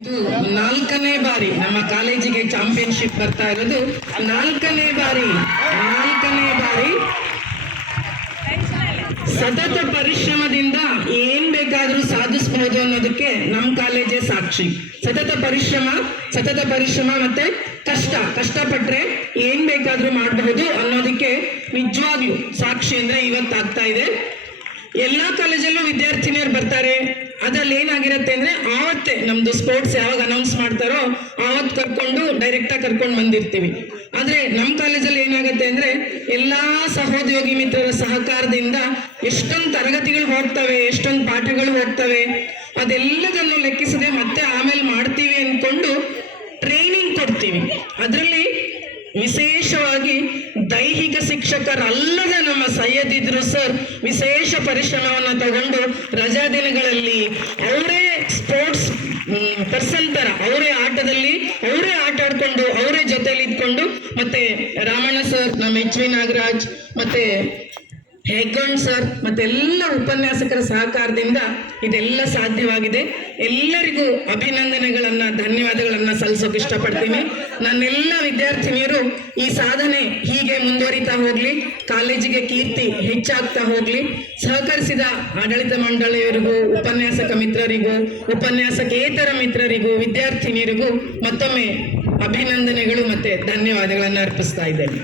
ಇದು 4ನೇ ಬಾರಿ ನಮ್ಮ ಕಾಲೇಜಿಗೆ ಚಾಂಪಿಯನ್ಶಿಪ್ ಬರ್ತಾ ಇರೋದು. 4ನೇ ಬಾರಿ ಸತತ ಪರಿಶ್ರಮದಿಂದ ಏನ್ ಬೇಕಾದ್ರೂ ಸಾಧಿಸಬಹುದು ಅನ್ನೋದಕ್ಕೆ ನಮ್ಮ ಕಾಲೇಜೇ ಸಾಕ್ಷಿ. ಸತತ ಪರಿಶ್ರಮ ಮತ್ತೆ ಕಷ್ಟಪಟ್ರೆ ಏನ್ ಬೇಕಾದ್ರೂ ಮಾಡಬಹುದು ಅನ್ನೋದಕ್ಕೆ ನಿಜವಾಗ್ಲೂ ಸಾಕ್ಷಿ ಅಂದ್ರೆ ಇವತ್ತಾಗ್ತಾ ಇದೆ. ಎಲ್ಲಾ ಕಾಲೇಜಲ್ಲೂ ವಿದ್ಯಾರ್ಥಿನಿಯರು ಬರ್ತಾರೆ. ಅದ್ರಲ್ಲಿ ಏನಾಗಿರುತ್ತೆ ಅಂದ್ರೆ ಆವತ್ತೇ ನಮ್ದು ಸ್ಪೋರ್ಟ್ಸ್ ಯಾವಾಗ ಅನೌನ್ಸ್ ಮಾಡ್ತಾರೋ ಆವತ್ತು ಡೈರೆಕ್ಟ್ ಆಗಿ ಕರ್ಕೊಂಡು ಬಂದಿರ್ತೀವಿ. ಆದ್ರೆ ನಮ್ಮ ಕಾಲೇಜಲ್ಲಿ ಏನಾಗುತ್ತೆ ಅಂದ್ರೆ ಎಲ್ಲಾ ಸಹೋದ್ಯೋಗಿ ಮಿತ್ರರ ಸಹಕಾರದಿಂದ ಎಷ್ಟೊಂದು ತರಗತಿಗಳು ಹೋಗ್ತವೆ, ಎಷ್ಟೊಂದು ಪಾಠಗಳು ಹೋಗ್ತವೆ. ಅದೆಲ್ಲದನ್ನು ಲೆಕ್ಕಿಸದೆ ಮತ್ತೆ ಆಮೇಲೆ ಮಾಡ್ತೀವಿ ಅನ್ಕೊಂಡು ಟ್ರೈನಿಂಗ್ ಕೊಡ್ತೀವಿ. ಅದರಲ್ಲಿ ವಿಶೇಷವಾಗಿ ದೈಹಿಕ ಶಿಕ್ಷಕರಲ್ಲದ ನಮ್ಮ ಸೈಯದ್ ಸರ್ ವಿಶೇಷ ಪರಿಶ್ರಮವನ್ನು ತಗೊಂಡು ರಜಾ ದಿನಗಳಲ್ಲಿ ಅವರೇ ಸ್ಪೋರ್ಟ್ಸ್ ಪರ್ಸನ್ ತರ ಅವರೇ ಆಟದಲ್ಲಿ ಅವರೇ ಆಟ ಆಡ್ಕೊಂಡು ಅವರೇ ಜೊತೆಲಿ ಇದ್ಕೊಂಡು ಮತ್ತೆ ರಾಮಣ್ಣ ಸರ್, ನಮ್ಮ ಎಚ್.ವಿ. ನಾಗರಾಜ್ ಮತ್ತೆ ಹೆಗ್ಗೊಂಡ್ ಸರ್ ಮತ್ತೆ ಎಲ್ಲ ಉಪನ್ಯಾಸಕರ ಸಹಕಾರದಿಂದ ಇದೆಲ್ಲ ಸಾಧ್ಯವಾಗಿದೆ. ಎಲ್ಲರಿಗೂ ಅಭಿನಂದನೆಗಳನ್ನ ಧನ್ಯವಾದಗಳನ್ನ ಸಲ್ಲಿಸೋಕೆ ಇಷ್ಟಪಡ್ತೀನಿ. ನನ್ನೆಲ್ಲ ವಿದ್ಯಾರ್ಥಿನಿಯರು ಈ ಸಾಧನೆ ಹೀಗೆ ಮುಂದುವರಿತಾ ಹೋಗ್ಲಿ, ಕಾಲೇಜಿಗೆ ಕೀರ್ತಿ ಹೆಚ್ಚಾಗ್ತಾ ಹೋಗ್ಲಿ. ಸಹಕರಿಸಿದ ಆಡಳಿತ ಮಂಡಳಿಯವರಿಗೂ, ಉಪನ್ಯಾಸಕ ಮಿತ್ರರಿಗೂ, ಉಪನ್ಯಾಸಕೇತರ ಮಿತ್ರರಿಗೂ, ವಿದ್ಯಾರ್ಥಿನಿಯರಿಗೂ ಮತ್ತೊಮ್ಮೆ ಅಭಿನಂದನೆಗಳು ಮತ್ತೆ ಧನ್ಯವಾದಗಳನ್ನ ಅರ್ಪಿಸ್ತಾ ಇದ್ದೇನೆ.